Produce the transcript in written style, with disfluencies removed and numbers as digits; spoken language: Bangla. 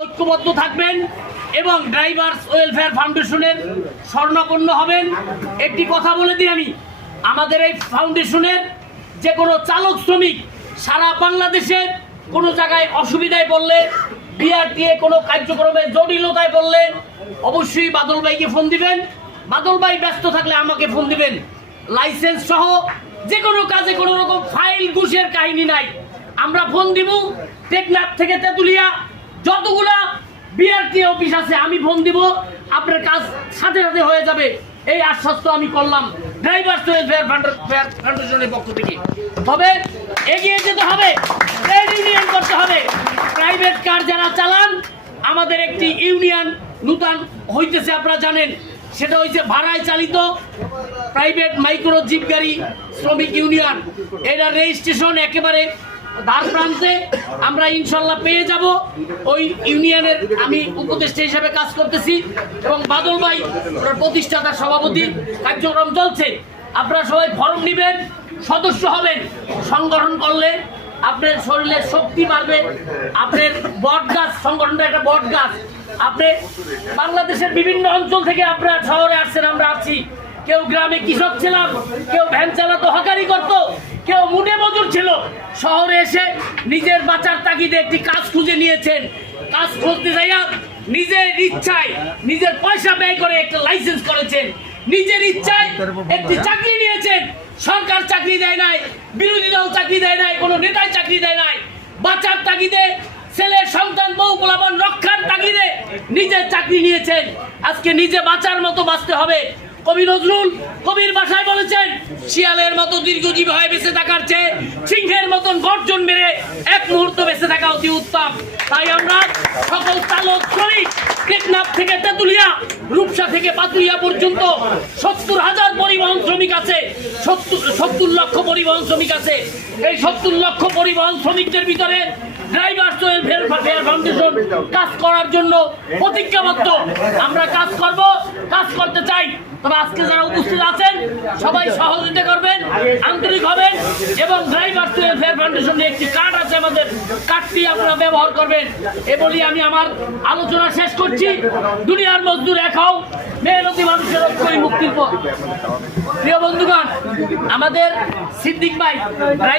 ঐক্যবদ্ধ থাকবেন এবং ড্রাইভার্স ওয়েলফেয়ার ফাউন্ডেশনের স্বর্ণাপন্ন হবেন। একটি কথা বলে দিই, আমি আমাদের এই ফাউন্ডেশনের যে কোনো চালক শ্রমিক সারা বাংলাদেশের কোনো জায়গায় অসুবিধায় পড়লে, বিআরটিএ কোনো কার্যক্রমে জটিলতায় পড়লে অবশ্যই বাদল ভাইকে ফোন দিবেন। বাদল ভাই ব্যস্ত থাকলে আমাকে ফোন দিবেন। লাইসেন্স সহ যে কোনো কাজে কোনো রকম ফাইল ঘুষের কাহিনী নাই, আমরা ফোন দিব। টেকনাফ থেকে তেতুলিয়া যতগুলা বিআরটি অফিস আছে আমি ফোন দিব, আপনার কাজ সাথে সাথে হয়ে যাবে। এই আশ্বাস তো আমি করলাম ড্রাইভার্স ওয়েলফেয়ার ফাউন্ডেশনের পক্ষ থেকে। তবে এগিয়ে যেতে হবে, ট্রেড ইউনিয়ন করতে হবে। প্রাইভেট কার যারা চালান, আমাদের একটি ইউনিয়ন নূতন হইতেছে, আপনারা জানেন, সেটা হচ্ছে ভাড়ায় চালিত প্রাইভেট মাইক্রো জিপ গাড়ি শ্রমিক ইউনিয়ন। এরা রেজিস্ট্রেশন একেবারে দ্বার প্রান্তে, আমরা ইনশাল্লাহ পেয়ে যাব। ওই ইউনিয়নের আমি উপদেষ্টা হিসেবে কাজ করতেছি এবং বাদল ভাই প্রতিষ্ঠাতা সভাপতি, কার্যক্রম চলছে। আপনারা সবাই ফর্ম নেবেন, সদস্য হবেন। সংগঠন করলে আপনার শরীরে শক্তি বাড়বে। আপনার বট গাছ, সংগঠনটা একটা বট গাছ। আপনি বাংলাদেশের বিভিন্ন অঞ্চল থেকে আপনারা শহরে আসছেন, আমরা আসছি। কেউ গ্রামে কৃষক ছিলাম, কেউ ভ্যান চালাতো, হকারি করতো, কেউ মুটে মজুর ছিল। শহরে এসে নিজের বাঁচার তাগিদে একটি কাজ খুঁজে নিয়েছেন। কাজ খুঁজতে যাইয়া নিজের ইচ্ছায়, নিজের পয়সা ব্যয় করে একটা লাইসেন্স করেছেন, নিজের ইচ্ছায় একটি চাকরি নিয়েছেন। সরকার চাকরি দেয় নাই, বিরোধী দল চাকরি দেয় নাই, কোনো নেতায় চাকরি দেয় নাই। বাঁচার তাগিদে, ছেলের সন্তান বউ পোলাপান রক্ষার তাগিদে নিজের চাকরি নিয়েছেন। আজকে নিজে বাঁচার মতো বাঁচতে হবে। কবি নজরুল কবির ভাষায় বলেছেন, শিয়ালের মতো দীর্ঘজীবী হয়ে বেঁচে থাকার চেয়ে সিংহের মতন গর্জন মেরে এক মুহূর্ত বেঁচে থাকা অতি উত্তম। তাই আমরা সকল চালক শ্রমিক, টেকনাফ থেকে তেতুলিয়া, রূপসা থেকে পাতুলিয়া পর্যন্ত ৭০,০০০ পরিবহন শ্রমিক আছে, ৭০ লক্ষ পরিবহন শ্রমিক আছে। এই ৭০ লক্ষ পরিবহন শ্রমিকদের ভিতরে ড্রাইভার্স ওয়েলফেয়ার ফাউন্ডেশন কাজ করার জন্য প্রতিজ্ঞাবদ্ধ। আমরা কাজ করব, কাজ করতে চাই। তবে আজকে যারা উপস্থিত আছেন সবাই সহযোগিতা করবেন, আন্তরিক হবেন এবং ড্রাইভার্স ওয়েলফেয়ার ফাউন্ডেশনের একটি কার্ড আছে, আমাদের কার্ডটি আপনারা ব্যবহার করবেন। এ বলি আমি আমার আলোচনা শেষ করছি। দুনিয়ার মজদুর এক হও, মেহনতি মানুষের ঐক্যই মুক্তির পথ। প্রিয় বন্ধুগণ, আমাদের সিদ্দিক ভাই